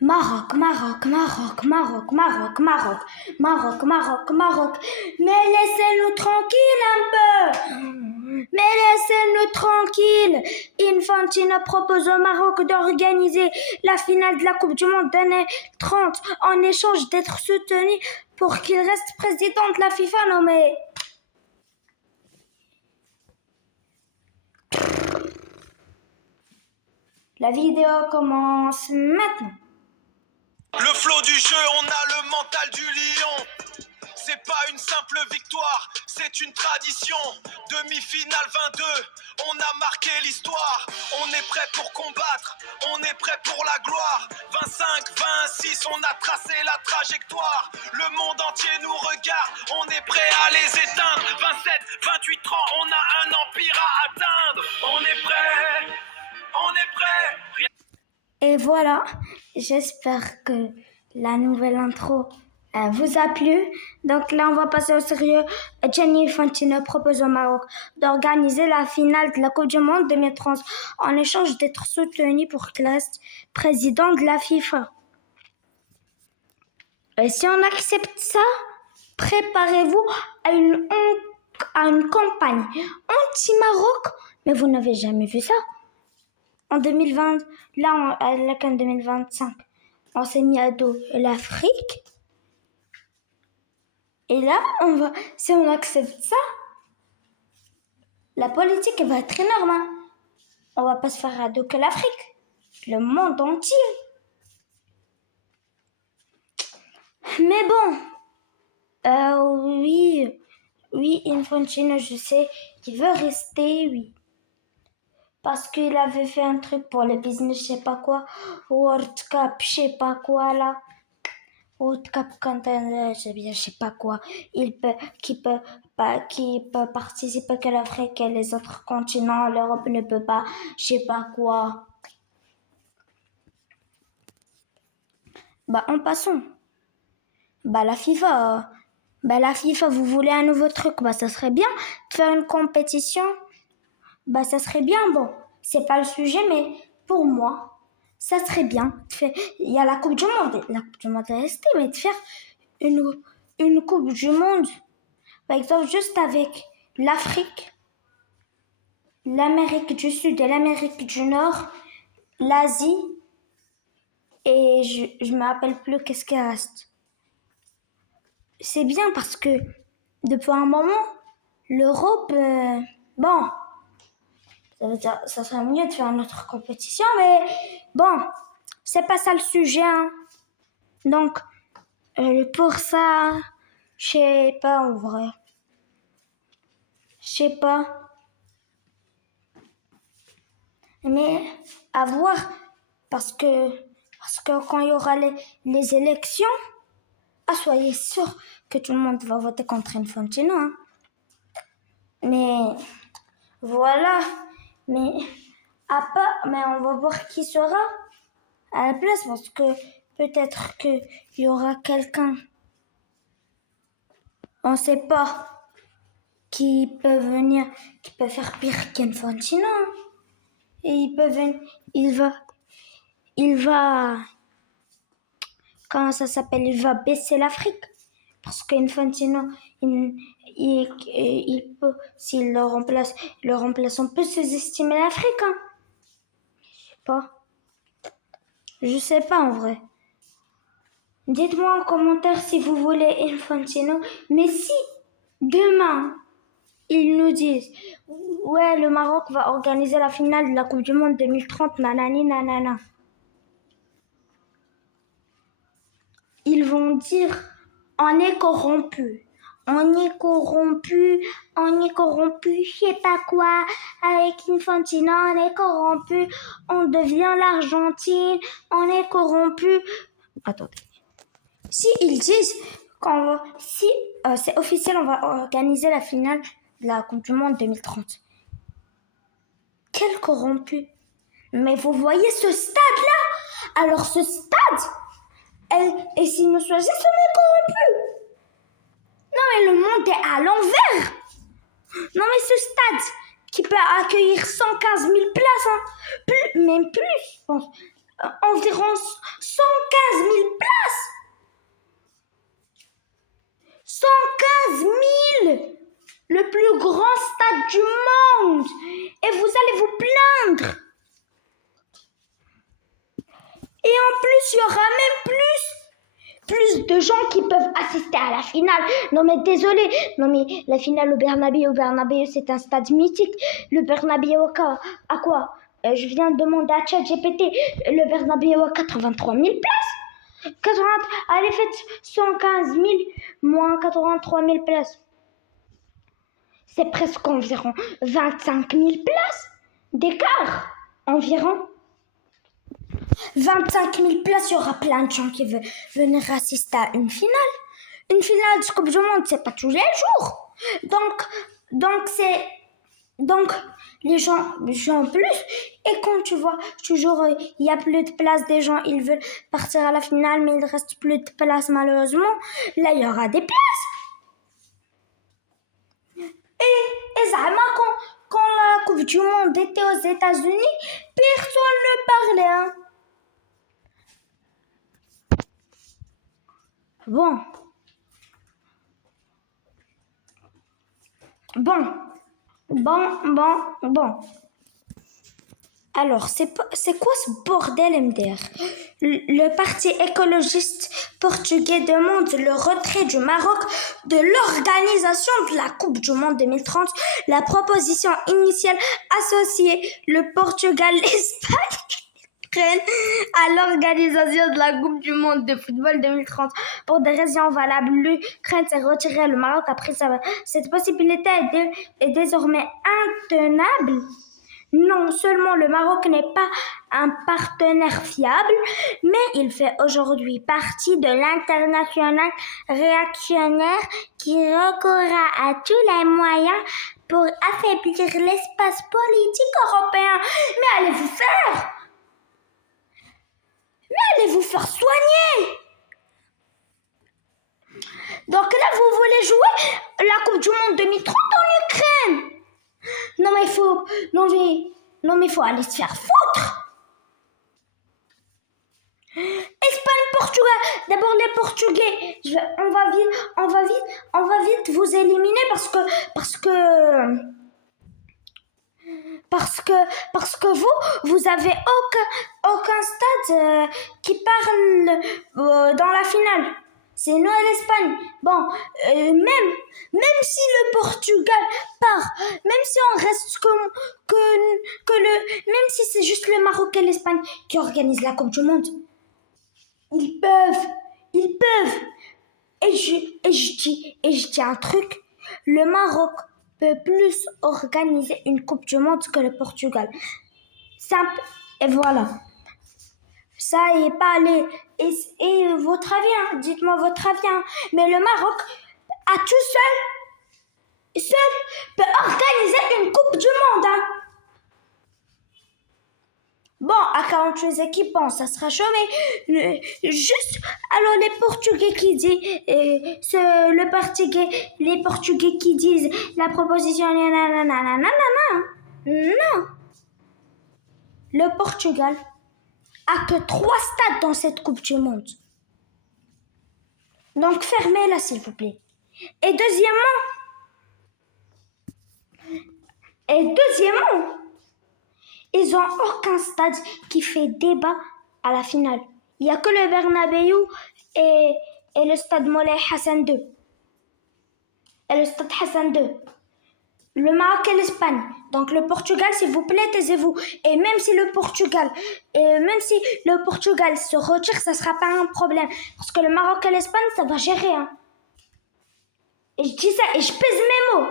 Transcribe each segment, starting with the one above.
Maroc, Maroc, Maroc, Maroc, Maroc, Maroc, Maroc, Maroc, Maroc. Mais laissez-nous tranquilles un peu. Mais laissez-nous tranquilles. Infantino propose au Maroc d'organiser la finale de la Coupe du Monde 2030 en échange d'être soutenu pour qu'il reste président de la FIFA. Non mais... La vidéo commence maintenant. Le flow du jeu, on a le mental du lion. C'est pas une simple victoire, c'est une tradition. Demi-finale 22, on a marqué l'histoire. On est prêt pour combattre, on est prêt pour la gloire. 25, 26, on a tracé la trajectoire. Le monde entier nous regarde, on est prêt à les éteindre. 27, 28 ans, on a un empire à atteindre. On est prêt, on est prêt. Et voilà, j'espère que la nouvelle intro vous a plu. Donc là, on va passer au sérieux. Gianni Infantino propose au Maroc d'organiser la finale de la Coupe du Monde 2030 en échange d'être soutenu pour qu'il reste président de la FIFA. Et si on accepte ça, préparez-vous à une campagne anti-Maroc. Mais vous n'avez jamais vu ça? En 2020, là, à la CAN 2025, on s'est mis à dos l'Afrique. Et là, si on accepte ça, la politique va être énorme. Hein. On va pas se faire à dos que l'Afrique, le monde entier. Mais bon, oui, Infantino, je sais qu'il veut rester, oui. Parce qu'il avait fait un truc pour le business, je sais pas quoi, World Cup, je sais pas quoi là. World Cup Content, je sais pas quoi. Qui peut participer que l'Afrique et les autres continents, l'Europe ne peut pas, je sais pas quoi. En passant. La FIFA, vous voulez un nouveau truc, ça serait bien de faire une compétition. Ça serait bien, bon, c'est pas le sujet, mais pour moi, ça serait bien. Il y a la Coupe du Monde est restée, mais de faire une Coupe du Monde, par exemple, juste avec l'Afrique, l'Amérique du Sud et l'Amérique du Nord, l'Asie, et je me rappelle plus qu'est-ce qui reste. C'est bien parce que depuis un moment, l'Europe, ça veut dire ça serait mieux de faire une autre compétition, mais bon, c'est pas ça le sujet. Hein. Donc, pour ça, je sais pas en vrai. Je sais pas. Mais à voir, parce que quand il y aura les élections, soyez sûr que tout le monde va voter contre Infantino. Hein. Mais voilà. Mais on va voir qui sera à la place parce que peut-être qu'il y aura quelqu'un, on sait pas, qui peut venir, qui peut faire pire qu'Infantino. Et il va, comment ça s'appelle, il va baisser l'Afrique. Parce qu'Infantino, il peut, s'il le remplace, on peut sous-estimer l'Afrique. Hein. Je sais pas en vrai. Dites-moi en commentaire si vous voulez Infantino. Mais si demain, ils nous disent ouais, le Maroc va organiser la finale de la Coupe du Monde 2030, nanani, nanana. Ils vont dire on est corrompu. On est corrompu, je sais pas quoi, avec Infantino, on est corrompu, on devient l'Argentine, on est corrompu. Attendez. Si ils disent c'est officiel, on va organiser la finale de la Coupe du Monde 2030. Quel corrompu! Mais vous voyez ce stade-là? Alors ce stade, et s'ils nous choisissent, on est corrompu. Non mais le monde est à l'envers. Non mais ce stade qui peut accueillir 115 000 places, même plus, je pense. environ 115 000 places. 115 000! Le plus grand stade du monde. Et vous allez vous plaindre. Et en plus, il y aura même plus de gens qui peuvent assister à la finale. Non mais désolé, non mais la finale au Bernabéu, c'est un stade mythique. Le Bernabéu à quoi je viens de demander à ChatGPT. Le Bernabéu a 83 000 places. 80, allez, faites 115 000 moins 83 000 places. C'est presque environ 25 000 places d'écart. Environ 25 000 places, il y aura plein de gens qui veulent venir assister à une finale. Une finale de Coupe du Monde, c'est pas tous les jours. Donc les gens plus. Et quand tu vois, toujours, il y a plus de place, des gens, ils veulent partir à la finale, mais il reste plus de place malheureusement. Là, il y aura des places. Et Zama, quand la Coupe du Monde était aux États-Unis, personne ne parlait. Hein. Bon. Alors, c'est quoi ce bordel, MDR? Le parti écologiste portugais demande le retrait du Maroc de l'organisation de la Coupe du Monde 2030. La proposition initiale associait le Portugal, l'Espagne à l'organisation de la Coupe du Monde de football 2030. Pour des raisons valables, l'Ukraine s'est retirée, le Maroc après ça. Cette possibilité est désormais intenable. Non seulement le Maroc n'est pas un partenaire fiable, mais il fait aujourd'hui partie de l'international réactionnaire qui recourra à tous les moyens pour affaiblir l'espace politique européen. Mais allez vous faire soigner! Donc là, vous voulez jouer la Coupe du Monde 2030 en Ukraine? Non mais il faut aller se faire foutre. Espagne, Portugal. D'abord les Portugais. On va vite vous éliminer parce que vous avez aucun stade qui parle dans la finale. C'est nous et l'Espagne. Bon, même si le Portugal part, même si on reste même si c'est juste le Maroc et l'Espagne qui organisent la Coupe du Monde, ils peuvent. Et je dis un truc, le Maroc peut plus organiser une Coupe du Monde que le Portugal. Simple, et voilà. Ça y est pas allé. Et votre avis, hein, dites-moi votre avis. Hein. Mais le Maroc, à tout seul peut organiser une Coupe du Monde. Hein. Bon, à 48 équipes, bon, ça sera chaud, mais juste, alors les Portugais qui disent, les Portugais qui disent la proposition, non. Le Portugal a que 3 stades dans cette Coupe du Monde. Donc fermez-la s'il vous plaît. Et deuxièmement, ils n'ont aucun stade qui fait débat à la finale. Il n'y a que le Bernabéu et le stade Moulay Hassan II. Le Maroc et l'Espagne. Donc le Portugal, s'il vous plaît, taisez-vous. Et même si le Portugal se retire, ça ne sera pas un problème. Parce que le Maroc et l'Espagne, ça va gérer. Hein. Et je dis ça et je pèse mes mots.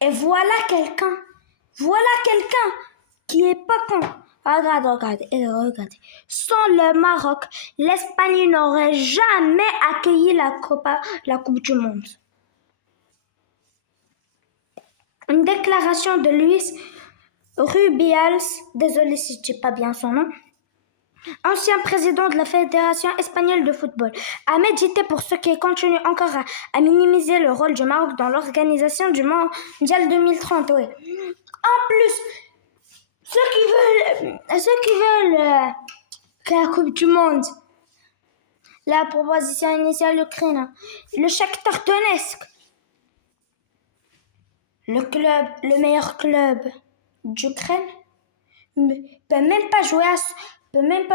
Et voilà quelqu'un qui est pas con. Regardez. Sans le Maroc, l'Espagne n'aurait jamais accueilli la Coupe du Monde. Une déclaration de Luis Rubiales, désolé si je ne dis pas bien son nom, ancien président de la Fédération espagnole de football, a médité pour ceux qui continuent encore à minimiser le rôle du Maroc dans l'organisation du Mondial 2030. Oui. En plus, ceux qui veulent que la Coupe du Monde, la proposition initiale d'Ukraine, le Shakhtar Donetsk, le meilleur club d'Ukraine, peut même pas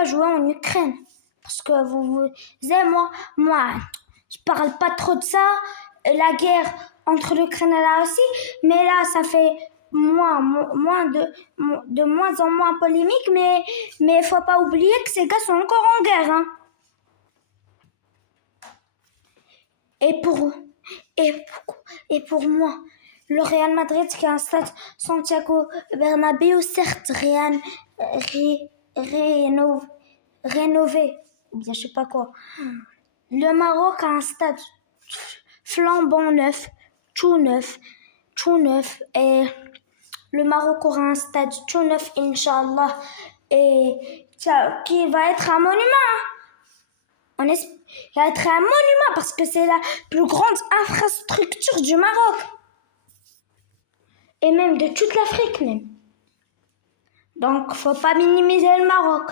jouer en Ukraine. Parce que vous savez, moi, je parle pas trop de ça, la guerre entre l'Ukraine et la Russie, mais là, ça fait de moins en moins polémique, mais il faut pas oublier que ces gars sont encore en guerre, hein. Et pour moi, le Real Madrid qui a un stade Santiago Bernabéu, certes rénové, ou bien je sais pas quoi. Le Maroc a un stade flambant neuf, tout neuf, et le Maroc aura un stade tout neuf, Inch'Allah, et qui va être un monument. Il va être un monument parce que c'est la plus grande infrastructure du Maroc. Et même de toute l'Afrique même. Donc, faut pas minimiser le Maroc.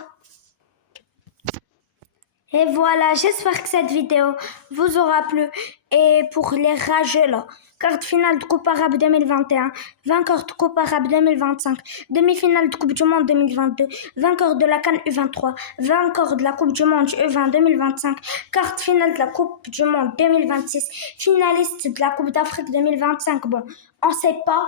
Et voilà, j'espère que cette vidéo vous aura plu. Et pour les rageux là, quart de finale de Coupe Arabe 2021, vainqueur de Coupe Arabe 2025, demi-finale de Coupe du Monde 2022, vainqueur de la CAN U23, vainqueur de la Coupe du Monde U20 2025, quart de finale de la Coupe du Monde 2026, finaliste de la Coupe d'Afrique 2025. Bon, on sait pas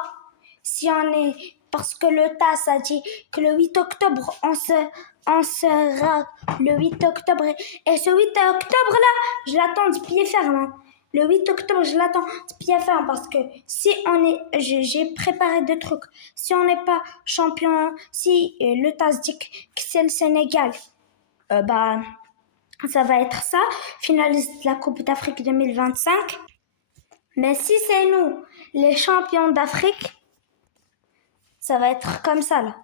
si on est... Parce que le TAS a dit que le 8 octobre, on sera le 8 octobre. Et ce 8 octobre-là, je l'attends de pied ferme. Hein. Le 8 octobre, je l'attends de pied ferme parce que si on est... J'ai préparé des trucs. Si on n'est pas champion, si le TAS dit que c'est le Sénégal, ça va être ça. Finaliste de la Coupe d'Afrique 2025. Mais si c'est nous, les champions d'Afrique, ça va être comme ça, là.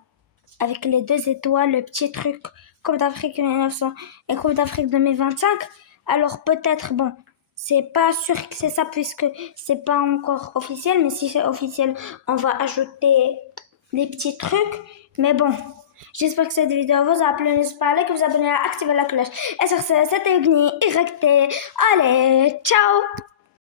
Avec les 2 étoiles, le petit truc, Coupe d'Afrique 1900 et Coupe d'Afrique 2025. Alors peut-être, bon, c'est pas sûr que c'est ça puisque c'est pas encore officiel. Mais si c'est officiel, on va ajouter les petits trucs. Mais bon, j'espère que cette vidéo vous a plu. N'hésitez pas à liker, vous abonner, à activer la cloche. Et sur ce, c'était Ugni, Allez, ciao!